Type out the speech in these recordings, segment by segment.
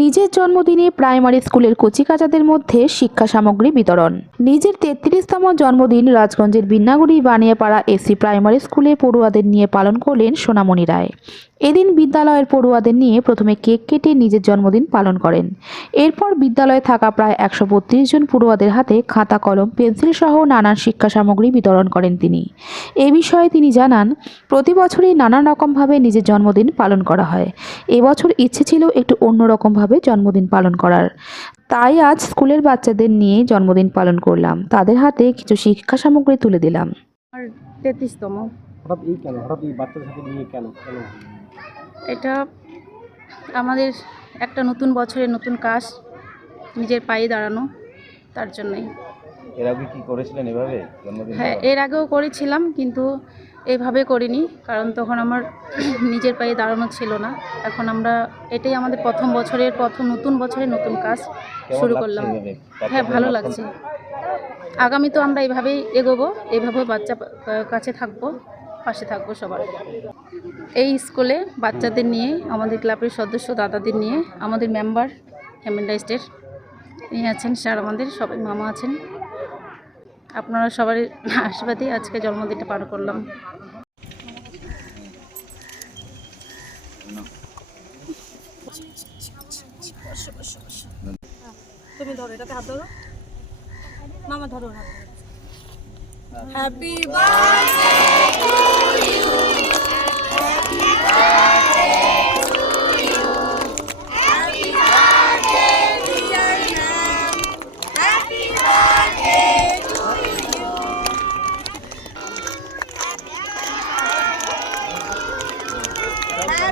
নিজের জন্মদিনে প্রাইমারি স্কুলের কচিকাচাদের মধ্যে শিক্ষা সামগ্রী বিতরণ। নিজের তেত্রিশতম জন্মদিন রাজগঞ্জের বিন্নাগুড়ি বানিয়াপাড়া এসি প্রাইমারি স্কুলে পড়ুয়াদের নিয়ে পালন করলেন সোনামণি রায়। এদিন বিদ্যালয়ের পড়ুয়াদের নিয়ে প্রথমে কেক কেটে নিজের জন্মদিন পালন করেন। এরপর বিদ্যালয়ে থাকা প্রায় একশো বত্রিশ জন পড়ুয়াদের হাতে খাতা, কলম, পেন্সিল সহ নানান শিক্ষা সামগ্রী বিতরণ করেন তিনি। এ বিষয়ে তিনি জানান, প্রতি বছরই নানান রকমভাবে নিজের জন্মদিন পালন করা হয়। এবছর ইচ্ছে ছিল একটু অন্যরকমভাবে জন্মদিন পালন করার। তাই আজ স্কুলের বাচ্চাদের নিয়ে জন্মদিন পালন করলাম। তাদের হাতে কিছু শিক্ষা সামগ্রী তুলে দিলাম। আর তেত্রিশতম। হঠাৎ এই কেন? হঠাৎ এই বাচ্চাদের সাথে নিয়ে কেন? কেন? এটা আমাদের একটা নতুন বছরের নতুন কাজ নিজের পায়ে দাঁড়ানো তার জন্যই। এর আগে কি করেছিলেন এভাবে? জন্মদিন হ্যাঁ এর আগেও করেছিলাম কিন্তু এভাবে করিনি কারণ তখন আমার নিজের পায়ে দাঁড়ানো ছিল না। এখন আমরা এটাই আমাদের প্রথম বছরের প্রথম নতুন বছরের নতুন কাজ শুরু করলাম। হ্যাঁ ভালো লাগছে। আগামী তো আমরা এভাবেই এগোবো এভাবে বাচ্চা কাছে থাকব পাশে থাকব সবার। এই স্কুলে বাচ্চাদের নিয়ে আমাদের ক্লাবের সদস্য দাদাদের নিয়ে আমাদের মেম্বার হেমেন্ডা স্টেট তিনি আছেন স্যার আমাদের সবাই মামা আছেন। আপনারা সবারই আশীর্বাদে আজকে জন্মদিনটা পার করলাম। তুমি ধরো, এটাতে হাত ধরো। মামা ধরো হাত হ্যাপি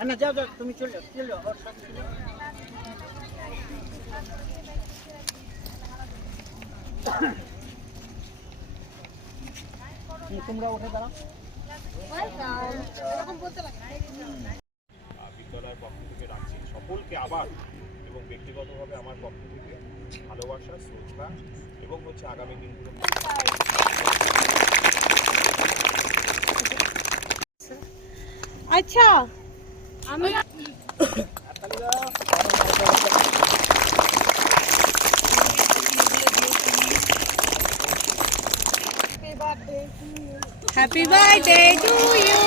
না যাও যাও তুমি চলে যাও চলে যাও চলে তোমরা উঠে দাঁড়াও। বিদ্যালয়ের পক্ষ থেকে রাখছি। সকলকে আবার এবং ব্যক্তিগতভাবে আমার পক্ষ থেকে ভালোবাসা শ্রদ্ধা এবং হচ্ছে আগামী দিনগুলো আচ্ছা আমি হ্যাপি বার্থডে টু ইউ